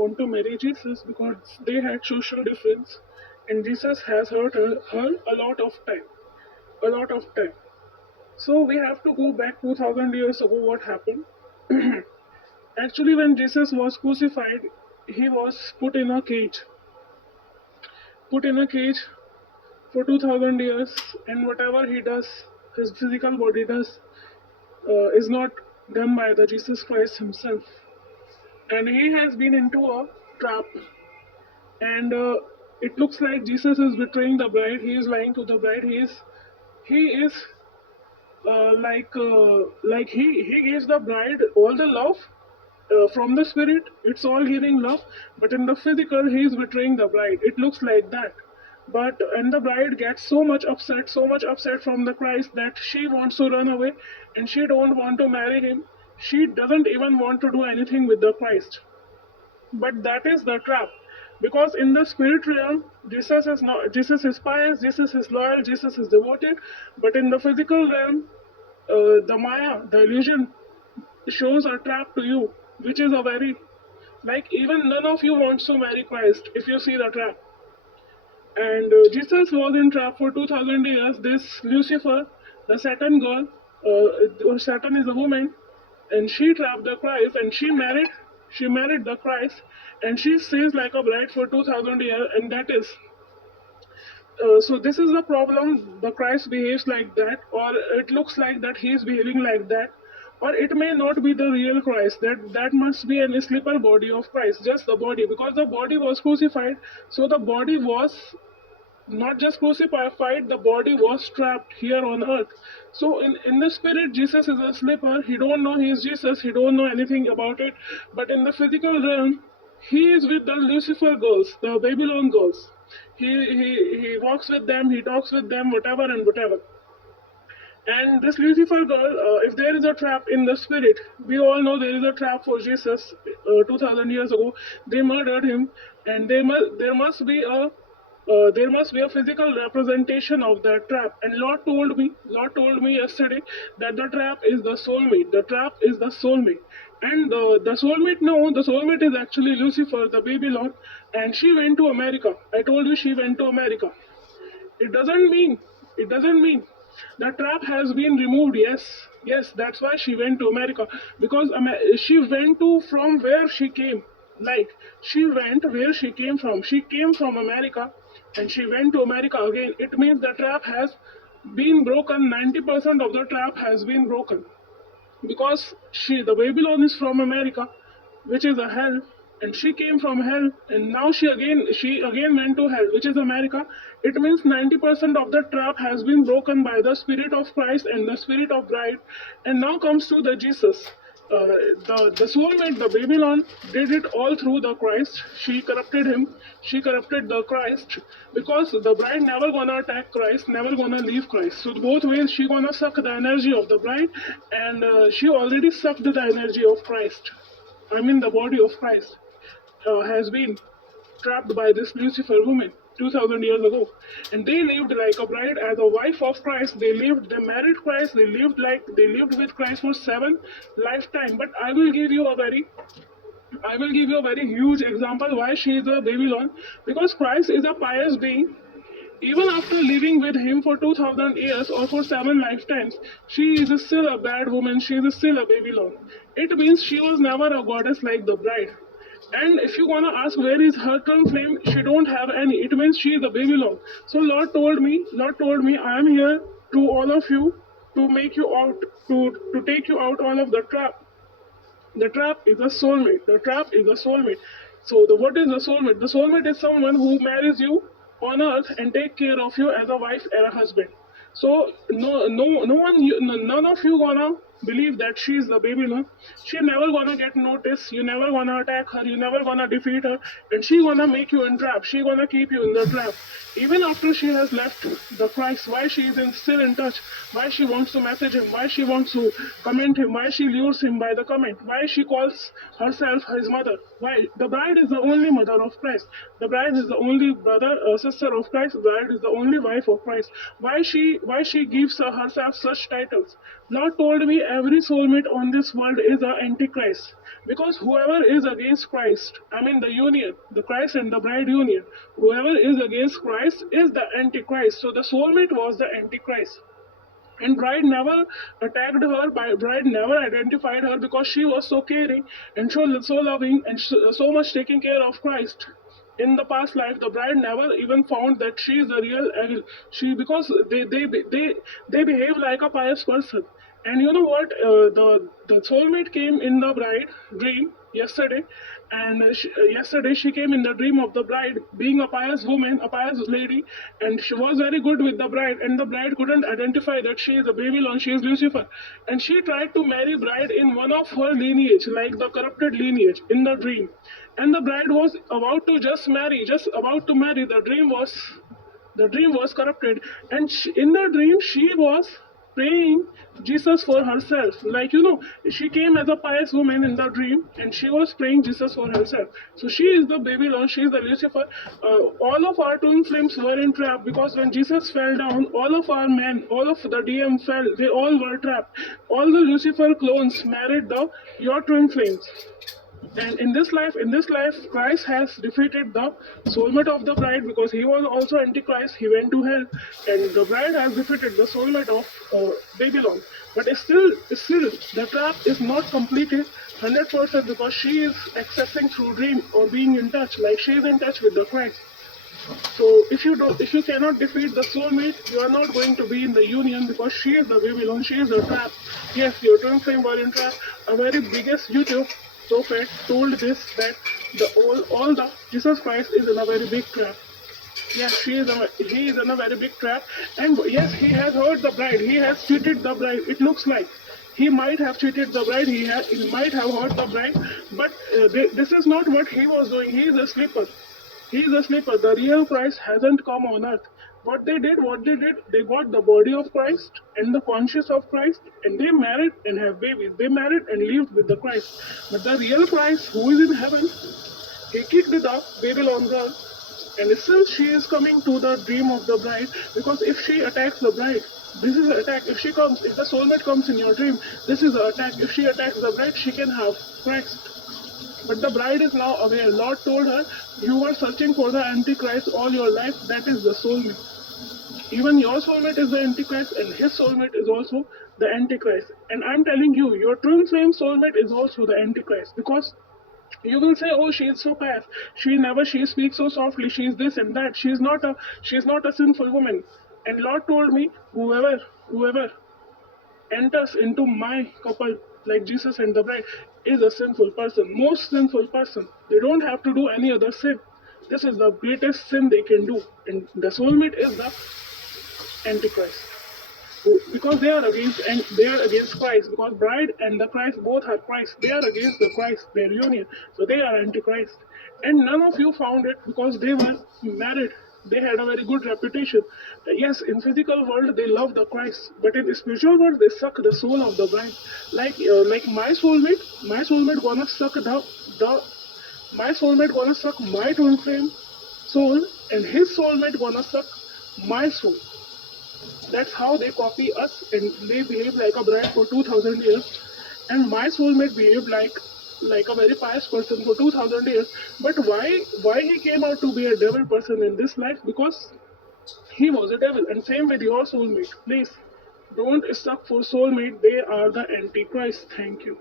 want to marry Jesus because they had social difference, and Jesus has hurt her a lot of time, a lot of time. So we have to go back 2000 years ago. What happened? Actually, when Jesus was crucified, he was put in a cage for 2000 years, and whatever he does, his physical body does, is not done by the Jesus Christ himself. And he has been into a trap, and it looks like Jesus is betraying the bride. He is lying to the bride. He is like he gives the bride all the love from the spirit. It's all giving love, but in the physical he is betraying the bride. It looks like that. But and the bride gets so much upset from the Christ that she wants to run away, and she don't want to marry him. She doesn't even want to do anything with the Christ. But that is the trap. Because in the spirit realm, Jesus is pious, Jesus is loyal, Jesus is devoted. But in the physical realm, the Maya, the illusion, shows a trap to you, which is a very, like, even none of you wants to marry Christ if you see the trap. And Jesus was in trap for 2000 years. This Lucifer, the Satan girl, Satan is a woman, and she trapped the Christ, and she married the Christ, and she stays like a bride for 2000 years, and that is so this is the problem. The Christ behaves like that, or it looks like that he is behaving like that, or it may not be the real Christ. That must be an slipper body of Christ, just the body, because the body was crucified. So the body was not just crucified, the body was trapped here on earth. So in the spirit, Jesus is a slipper. He don't know he is Jesus. He don't know anything about it. But in the physical realm, he is with the Lucifer girls, the Babylon girls. He walks with them, he talks with them, whatever and whatever. And this Lucifer girl, if there is a trap in the spirit, we all know there is a trap for Jesus 2000 years ago. They murdered him, and there must be a physical representation of that trap. And Lord told me yesterday that the trap is the soulmate. The trap is the soulmate. And the soulmate, no, the soulmate is actually Lucifer, the Babylon, and she went to America. I told you she went to America. It doesn't mean, it doesn't mean the trap has been removed. Yes, that's why she went to America, because she went to from where she came. Like, she went where she came from. She came from America, and she went to America again. It means the trap has been broken. 90% of the trap has been broken, because the Babylon is from America, which is a hell, and she came from hell, and now she again went to hell, which is America. It means 90% of the trap has been broken by the spirit of Christ and the spirit of bride. And now comes to the Jesus. The soulmate, the Babylon, did it all through the Christ. She corrupted him. She corrupted the Christ, because the bride never gonna attack Christ, never gonna leave Christ. So both ways she gonna suck the energy of the bride, and she already sucked the energy of Christ. I mean, the body of Christ has been trapped by this Lucifer woman 2000 years ago. And they lived like a bride as a wife of Christ. They married Christ, they lived with Christ for 7 lifetimes. But I will give you a very huge example why she is a Babylon. Because Christ is a pious being. Even after living with him for 2000 years or for 7 lifetimes, she is still a bad woman, she is still a Babylon. It means she was never a goddess like the bride. And if you wanna ask where is her twin flame, she don't have any. It means she is a Babylon. So Lord told me, I am here to all of you to make you out, to take you out all of the trap. The trap is a soulmate. The trap is a soulmate. So what is the soulmate? The soulmate is someone who marries you on earth and take care of you as a wife and a husband. So none of you gonna believe that she is the Babylon. She never gonna get noticed. You never gonna attack her. You never gonna defeat her, and she gonna make you in trap. She gonna keep you in the trap. Even after she has left the Christ, why she is still in touch? Why she wants to message him? Why she wants to comment him? Why she lures him by the comment? Why she calls herself his mother? Why? The bride is the only mother of Christ. The bride is the only sister of Christ. The bride is the only wife of Christ. Why she gives herself such titles? Lord told me every soulmate on this world is an antichrist. Because whoever is against Christ, I mean the union, the Christ and the bride union, whoever is against Christ is the antichrist. So the soulmate was the antichrist. And bride never attacked her. Bride never identified her because she was so caring and so loving and so much taking care of Christ. In the past life, the bride never even found that she is the real evil. She because they behave like a pious person. And you know what? The soulmate came in the bride dream yesterday, and yesterday she came in the dream of the bride, being a pious woman, a pious lady, and she was very good with the bride. And the bride couldn't identify that she is a Babylon, she is Lucifer, and she tried to marry bride in one of her lineage, like the corrupted lineage, in the dream. And the bride was about to just about to marry. The dream was corrupted, and in the dream she was praying Jesus for herself. Like, she came as a pious woman in the dream, and she was praying Jesus for herself. So she is the Babylon, she is the Lucifer. All of our twin flames were in trap because when Jesus fell down, all of our men, all of the DM fell. They all were trapped. All the Lucifer clones married the your twin flames. And in this life, Christ has defeated the soulmate of the bride because he was also antichrist. He went to hell, and the bride has defeated the soulmate of Babylon. But still, the trap is not completed 100% because she is accessing through dream or being in touch, like she is in touch with the Christ. So if you cannot defeat the soulmate, you are not going to be in the union because she is the Babylon, she is the trap. Yes, your twin flame were in trap. A very biggest YouTube prophet told this that all the Jesus Christ is in a very big trap. Yes, he is in a very big trap, and yes, he has hurt the bride. He has cheated the bride. It looks like he might have cheated the bride. He might have hurt the bride, but this is not what he was doing. He is a sleeper. He is a sleeper. The real Christ hasn't come on earth. What they did, they got the body of Christ and the conscience of Christ, and they married and have babies. They married and lived with the Christ. But the real Christ, who is in heaven, he kicked the Babylon girl, and still she is coming to the dream of the bride, because if she attacks the bride, this is an attack. If the soulmate comes in your dream, this is an attack. If she attacks the bride, she can have Christ. But the bride is now aware. Lord told her, you were searching for the Antichrist all your life. That is the soulmate. Even your soulmate is the Antichrist, and his soulmate is also the Antichrist. And I'm telling you, your twin flame soulmate is also the Antichrist, because you will say, oh, she is so pious, she speaks so softly, she is this and that, she is not a sinful woman. And Lord told me, whoever enters into my couple, like Jesus and the bride, is a sinful person, most sinful person. They don't have to do any other sin. This is the greatest sin they can do. And the soulmate is the Antichrist. Because they are against Christ. Because bride and the Christ both are Christ. They are against the Christ, their union. So they are Antichrist. And none of you found it because they were married. They had a very good reputation. Yes, in physical world they love the Christ, but in the spiritual world they suck the soul of the bride. Like my soulmate gonna suck the my soulmate gonna suck my twin flame soul, and his soulmate gonna suck my soul. That's how they copy us, and they behave like a bride for 2000 years. And my soulmate behaved like a very pious person for 2000 years. But why he came out to be a devil person in this life? Because he was a devil. And same with your soulmate. Please don't stuck for soulmate. They are the Antichrist. Thank you.